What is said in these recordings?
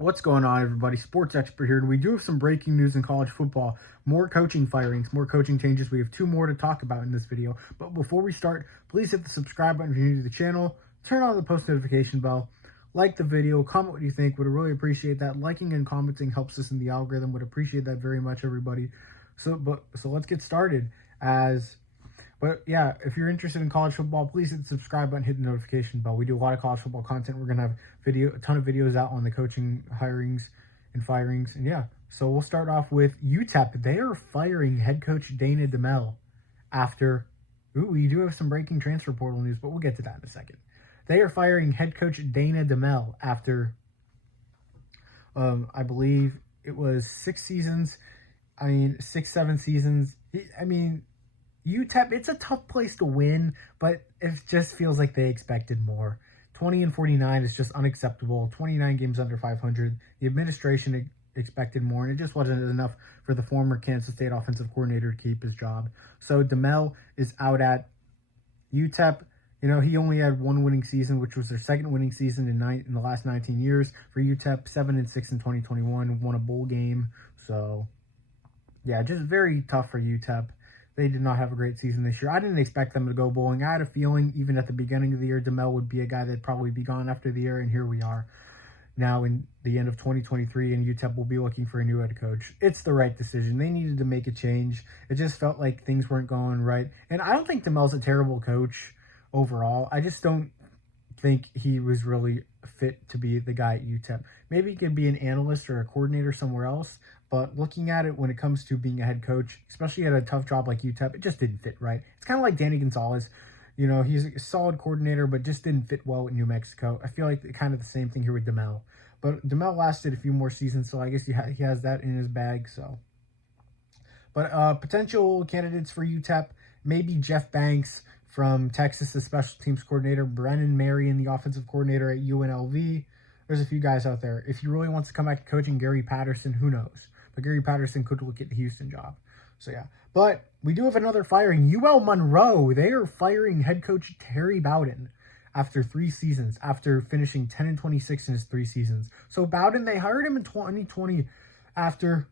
What's going on, everybody? Sports expert here, and we do have some breaking news in college football. More coaching firings, more coaching changes. We have two more to talk about in this video. But before we start, please hit the subscribe button if you're new to the channel. Turn on the post notification bell. Like the video. Comment what you think. Would really appreciate that. Liking and commenting helps us in the algorithm. Would appreciate that very much, everybody. So let's get started. But yeah, if you're interested in college football, please hit the subscribe button, hit the notification bell. We do a lot of college football content. We're gonna have a ton of videos out on the coaching hirings and firings, and yeah. So we'll start off with UTEP. They are firing head coach Dana Dimel after. Ooh, we do have some breaking transfer portal news, but we'll get to that in a second. They are firing head coach Dana Dimel after, I believe it was 6 seasons. 6, 7 seasons. UTEP, it's a tough place to win, but it just feels like they expected more. 20-49 is just unacceptable. 29 games under 500. The administration expected more, and it just wasn't enough for the former Kansas State offensive coordinator to keep his job. So Dimel is out at UTEP. He only had one winning season, which was their second winning season in the last 19 years for UTEP. 7-6 in 2021, won a bowl game. So yeah, just very tough for UTEP. They did not have a great season this year. I didn't expect them to go bowling. I had a feeling, even at the beginning of the year, Dimel would be a guy that'd probably be gone after the year, and here we are now in the end of 2023, and UTEP will be looking for a new head coach. It's the right decision. They needed to make a change. It just felt like things weren't going right. And I don't think Dimel's a terrible coach overall. I just don't think he was really fit to be the guy at UTEP. Maybe he could be an analyst or a coordinator somewhere else, but looking at it when it comes to being a head coach, especially at a tough job like UTEP, it just didn't fit right. It's kind of like Danny Gonzalez. He's a solid coordinator, but just didn't fit well in New Mexico. I feel like kind of the same thing here with Dimel. But Dimel lasted a few more seasons, so I guess he has that in his bag. But potential candidates for UTEP, maybe Jeff Banks from Texas, the special teams coordinator, Brennan Marion, the offensive coordinator at UNLV. There's a few guys out there. If he really wants to come back to coaching, Gary Patterson, who knows? But Gary Patterson could look at the Houston job. So yeah. But we do have another firing. Monroe, they are firing head coach Terry Bowden after 3 seasons, after finishing 10-26 in his 3 seasons. So Bowden, they hired him in 2020 after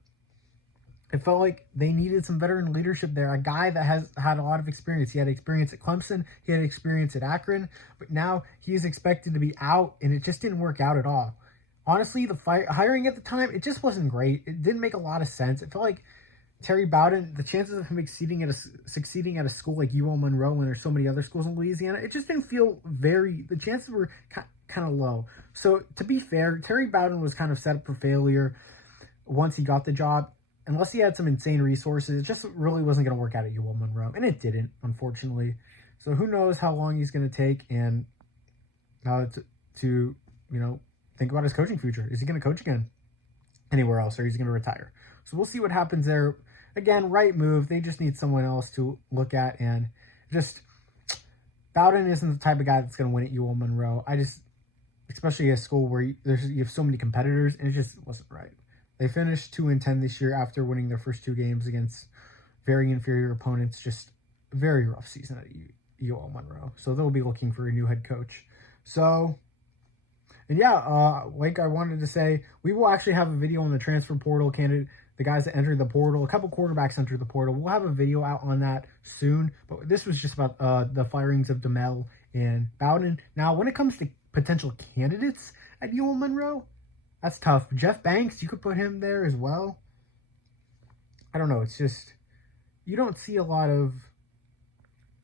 it felt like they needed some veteran leadership there. A guy that has had a lot of experience. He had experience at Clemson. He had experience at Akron. But now he is expected to be out, and it just didn't work out at all. Honestly, the hiring at the time, it just wasn't great. It didn't make a lot of sense. It felt like Terry Bowden, the chances of him succeeding at a school like Monroe and there's so many other schools in Louisiana, it just didn't feel the chances were kind of low. So to be fair, Terry Bowden was kind of set up for failure once he got the job. Unless he had some insane resources, it just really wasn't going to work out at Monroe. And it didn't, unfortunately. So who knows how long he's going to take and to think about his coaching future. Is he going to coach again anywhere else, or is he going to retire? So we'll see what happens there. Again, right move. They just need someone else to look at. And just Bowden isn't the type of guy that's going to win at Monroe. Especially a school where you have so many competitors, and it just wasn't right. They finished 2-10 this year after winning their first 2 games against very inferior opponents. Just a very rough season at Monroe. So they'll be looking for a new head coach. So, and yeah, like I wanted to say, we will actually have a video on the transfer portal candidate, the guys that entered the portal. A couple quarterbacks entered the portal. We'll have a video out on that soon. But this was just about the firings of Dimel and Bowden. Now, when it comes to potential candidates at Monroe, that's tough. Jeff Banks, you could put him there as well. I don't know. It's just, you don't see a lot of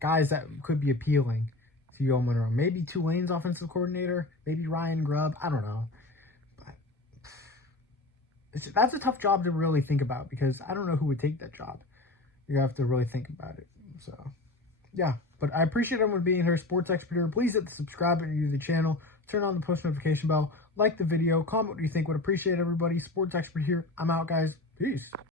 guys that could be appealing to Monroe. Maybe Tulane's offensive coordinator. Maybe Ryan Grubb. I don't know. But that's a tough job to really think about, because I don't know who would take that job. You have to really think about it. So, yeah. But I appreciate everyone being here. Sports expert here. Please hit the subscribe button to the channel. Turn on the post notification bell. Like the video. Comment what you think. Would appreciate everybody. Sports expert here. I'm out, guys. Peace.